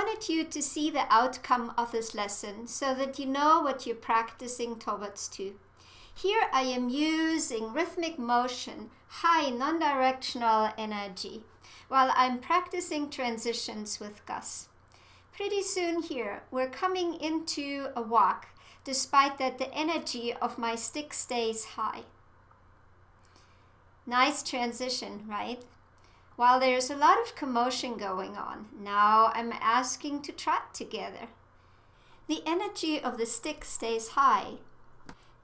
wanted you to see the outcome of this lesson so that you know what you're practicing towards to. Here I am using rhythmic motion, high non-directional energy, while I'm practicing transitions with Gus. Pretty soon here, we're coming into a walk, despite that the energy of my stick stays high. Nice transition, right? While there's a lot of commotion going on, now I'm asking to trot together. The energy of the stick stays high.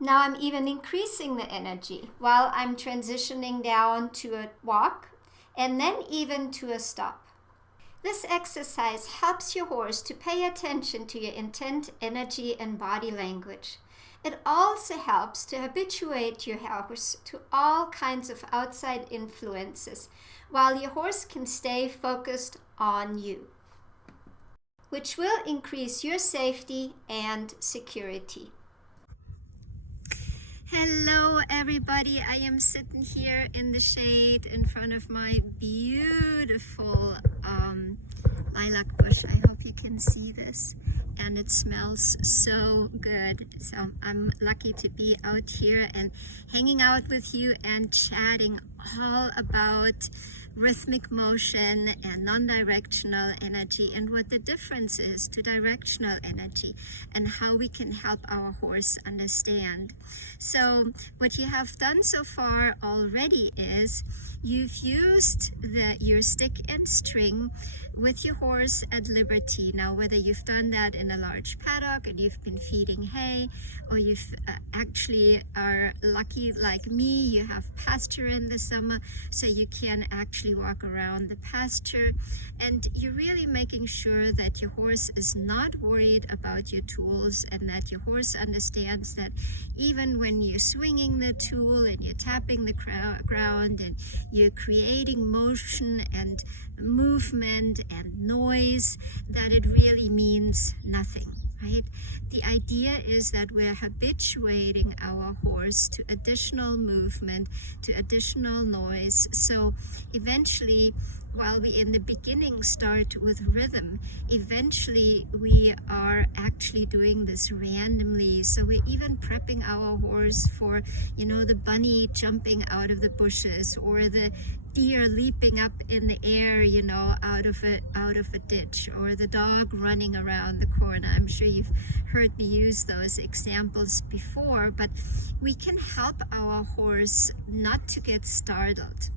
Now I'm even increasing the energy while I'm transitioning down to a walk and then even to a stop. This exercise helps your horse to pay attention to your intent, energy, and body language. It also helps to habituate your horse to all kinds of outside influences, while your horse can stay focused on you, which will increase your safety and security. Hello everybody, I am sitting here in the shade in front of my beautiful lilac bush. I hope you can see this, and it smells so good. So I'm lucky to be out here and hanging out with you and chatting all about rhythmic motion and non-directional energy and what the difference is to directional energy and how we can help our horse understand. So what you have done so far already is you've used your stick and string with your horse at liberty. Now, whether you've done that in a large paddock and you've been feeding hay, or you've actually are lucky like me, you have pasture in the summer, so you can actually walk around the pasture, and you're really making sure that your horse is not worried about your tools, and that your horse understands that even when you're swinging the tool and you're tapping the ground and you're creating motion and movement and noise, that it really means nothing, right? The idea is that we're habituating our horse to additional movement, to additional noise. So eventually, while we in the beginning start with rhythm, eventually we are actually doing this randomly. So we're even prepping our horse for, the bunny jumping out of the bushes, or the deer leaping up in the air, out of a ditch, or the dog running around the corner. I'm sure you've heard me use those examples before, but we can help our horse not to get startled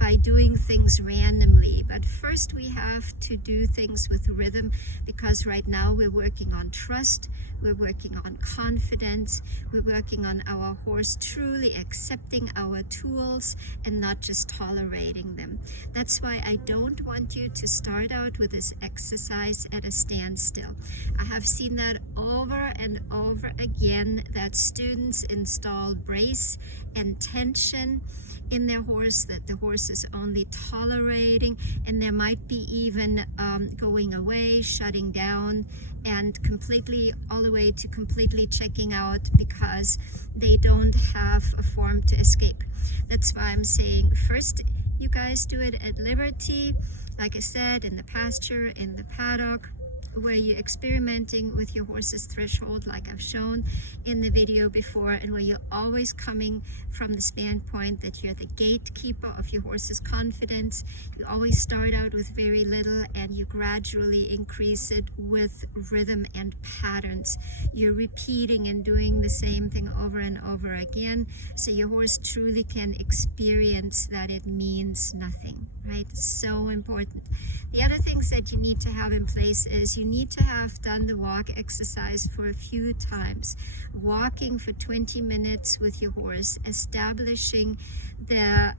by doing things randomly. But first we have to do things with rhythm, because right now we're working on trust, we're working on confidence, we're working on our horse truly accepting our tools and not just tolerating them. That's why I don't want you to start out with this exercise at a standstill. I have seen that over and over again, that students install brace and tension in their horse, that the horse is only tolerating, and there might be even going away, shutting down, and completely all the way to completely checking out because they don't have a form to escape. That's why I'm saying first you guys do it at liberty, like I said, in the pasture, in the paddock, where you're experimenting with your horse's threshold like I've shown in the video before, and where you're always coming from the standpoint that you're the gatekeeper of your horse's confidence. You always start out with very little and you gradually increase it with rhythm and patterns. You're repeating and doing the same thing over and over again, so your horse truly can experience that it means nothing, right? So important. The other things that you need to have in place is you need to have done the walk exercise for a few times. Walking for 20 minutes with your horse, establishing the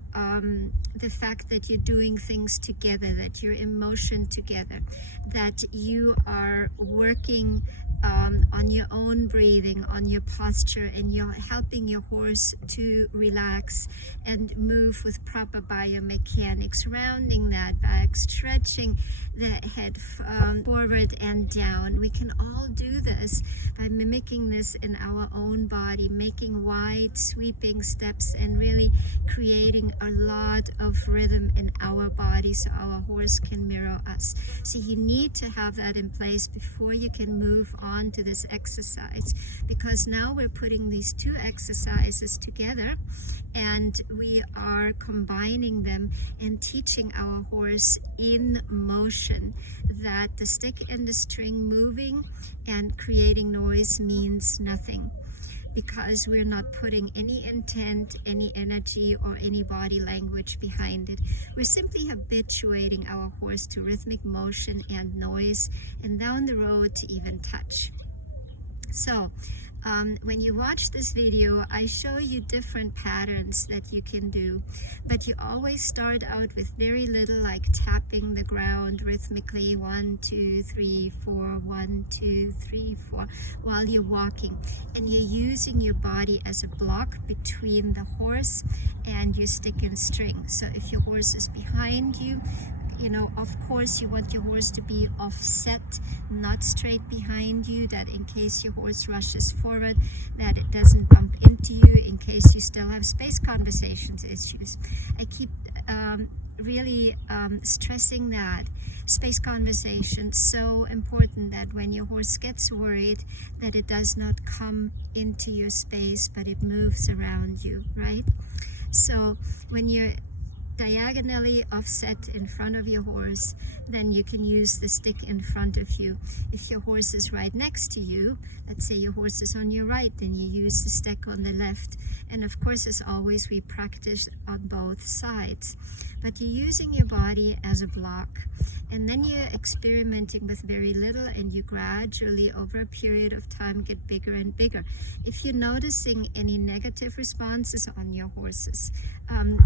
fact that you're doing things together, that you're in motion together, that you are working on your own breathing, on your posture, and you're helping your horse to relax and move with proper biomechanics, rounding that back, stretching the head forward and down. We can all do this by mimicking this in our own body, making wide sweeping steps and really creating a lot of rhythm in our body so our horse can mirror us. So you need to have that in place before you can move on to this exercise, because now we're putting these two exercises together and we are combining them and teaching our horse in motion that the stick and the string moving and creating noise means nothing, because we're not putting any intent, any energy, or any body language behind it. We're simply habituating our horse to rhythmic motion and noise, and down the road to even touch. So when you watch this video, I show you different patterns that you can do, but you always start out with very little, like tapping the ground rhythmically, 1, 2, 3, 4, 1, 2, 3, 4, while you're walking, and you're using your body as a block between the horse and your stick and string. So if your horse is behind you, you know, of course you want your horse to be offset, not straight behind you, that in case your horse rushes forward, that it doesn't bump into you, in case you still have space conversations issues. I keep really stressing that space conversation, so important, that when your horse gets worried, that it does not come into your space, but it moves around you, right? So when you're diagonally offset in front of your horse, then you can use the stick in front of you. If your horse is right next to you, let's say your horse is on your right, then you use the stick on the left. And of course, as always, we practice on both sides. But you're using your body as a block, and then you're experimenting with very little, and you gradually, over a period of time, get bigger and bigger. If you're noticing any negative responses on your horses,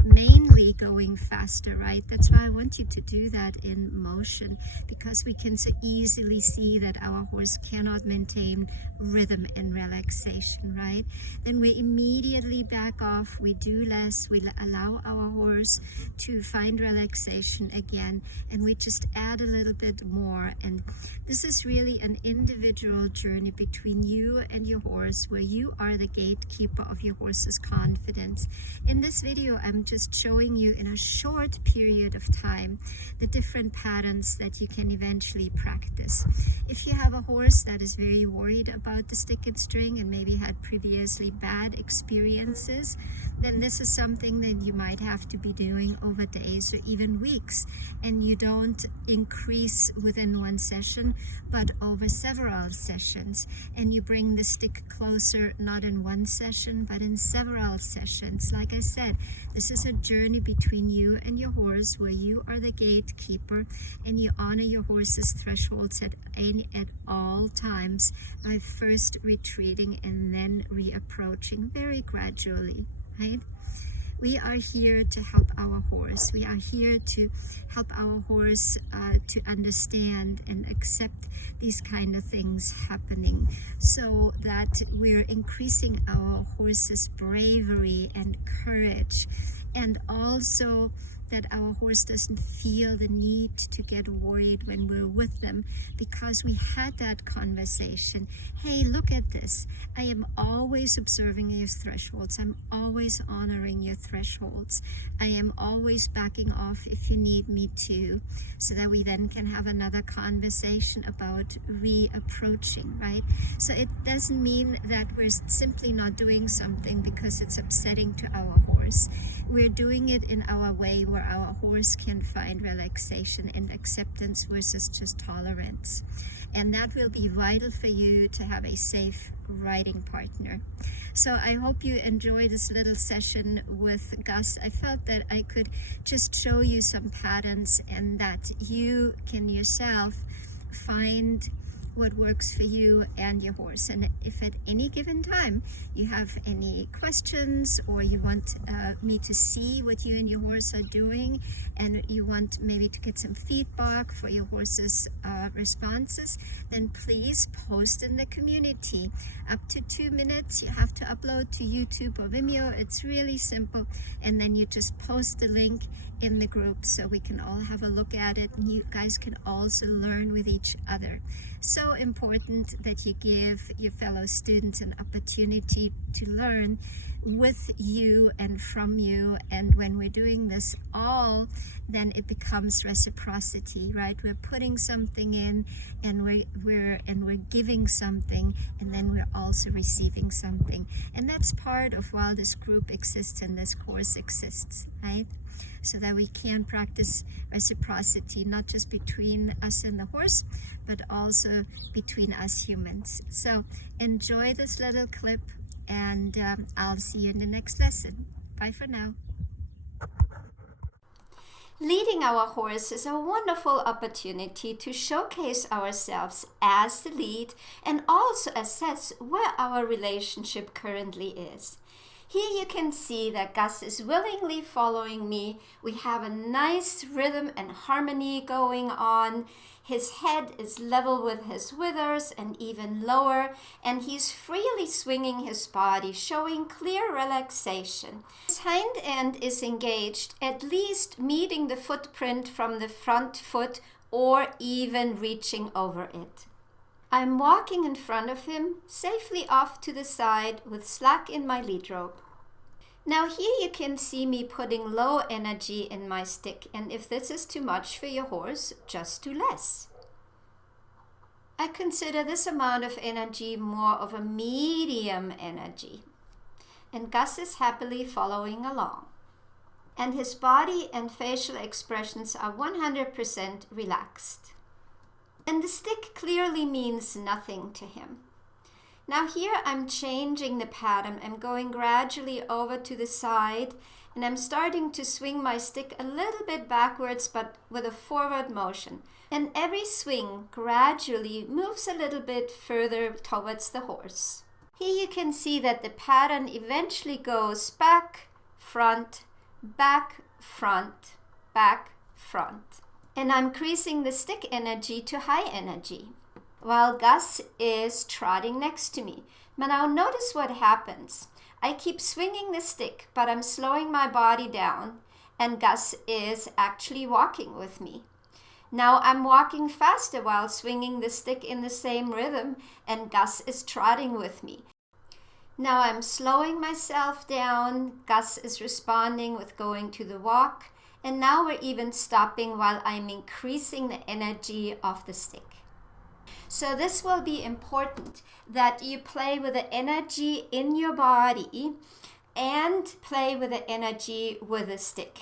mainly going faster, right? That's why I want you to do that in motion, because we can so easily see that our horse cannot maintain rhythm and relaxation, right? Then we immediately back off, we do less, we allow our horse to find relaxation again, and we just add a little bit more. And this is really an individual journey between you and your horse, where you are the gatekeeper of your horse's confidence. In this video, I'm just showing you in a short period of time the different patterns that you can eventually practice. If you have a horse that is very worried about the stick and string and maybe had previously bad experiences, then this is something that you might have to be doing over days or even weeks, and you don't increase within one session but over several sessions, and you bring the stick closer, not in one session but in several sessions. Like I said, this is a journey between you and your horse, where you are the gatekeeper and you honor your horse's thresholds at all times by first retreating and then reapproaching very gradually, right? We are here to help our horse. We are here to help our horse to understand and accept these kind of things happening, so that we're increasing our horse's bravery and courage, and also that our horse doesn't feel the need to get worried when we're with them, because we had that conversation. Hey, look at this. I am always observing your thresholds. I'm always honoring your thresholds. I am always backing off if you need me to, so that we then can have another conversation about reapproaching, right? So it doesn't mean that we're simply not doing something because it's upsetting to our horse. We're doing it in our way, where our horse can find relaxation and acceptance versus just tolerance. And that will be vital for you to have a safe riding partner. So I hope you enjoy this little session with Gus. I felt that I could just show you some patterns, and that you can yourself find what works for you and your horse. And if at any given time you have any questions, or you want me to see what you and your horse are doing, and you want maybe to get some feedback for your horse's responses, then please post in the community. Up to 2 minutes, you have to upload to YouTube or Vimeo. It's really simple, and then you just post the link in the group so we can all have a look at it, and you guys can also learn with each other. So important that you give your fellow students an opportunity to learn with you and from you. And when we're doing this all, then it becomes reciprocity, right? We're putting something in, and we're giving something, and then we're also receiving something. And that's part of why this group exists and this course exists, right? So that we can practice reciprocity, not just between us and the horse, but also between us humans. So enjoy this little clip, and I'll see you in the next lesson. Bye for now. Leading our horse is a wonderful opportunity to showcase ourselves as the lead and also assess where our relationship currently is. Here you can see that Gus is willingly following me. We have a nice rhythm and harmony going on. His head is level with his withers and even lower, and he's freely swinging his body, showing clear relaxation. His hind end is engaged, at least meeting the footprint from the front foot or even reaching over it. I'm walking in front of him, safely off to the side with slack in my lead rope. Now here you can see me putting low energy in my stick, and if this is too much for your horse, just do less. I consider this amount of energy more of a medium energy. And Gus is happily following along. And his body and facial expressions are 100% relaxed. And the stick clearly means nothing to him. Now here I'm changing the pattern. I'm going gradually over to the side, and I'm starting to swing my stick a little bit backwards, but with a forward motion. And every swing gradually moves a little bit further towards the horse. Here you can see that the pattern eventually goes back, front, back, front, back, front. And I'm increasing the stick energy to high energy, while Gus is trotting next to me. But now notice what happens. I keep swinging the stick, but I'm slowing my body down, and Gus is actually walking with me. Now I'm walking faster while swinging the stick in the same rhythm, and Gus is trotting with me. Now I'm slowing myself down. Gus is responding with going to the walk. And now we're even stopping while I'm increasing the energy of the stick. So this will be important, that you play with the energy in your body and play with the energy with the stick.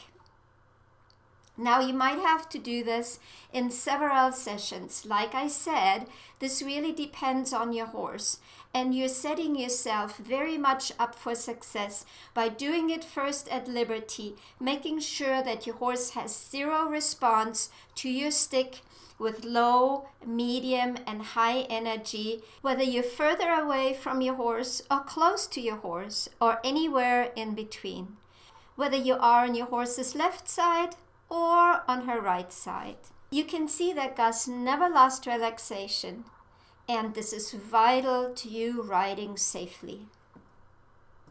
Now you might have to do this in several sessions. Like I said, this really depends on your horse, and you're setting yourself very much up for success by doing it first at liberty, making sure that your horse has zero response to your stick with low, medium, and high energy, whether you're further away from your horse or close to your horse or anywhere in between, whether you are on your horse's left side or on her right side. You can see that Gus never lost relaxation, and this is vital to you riding safely.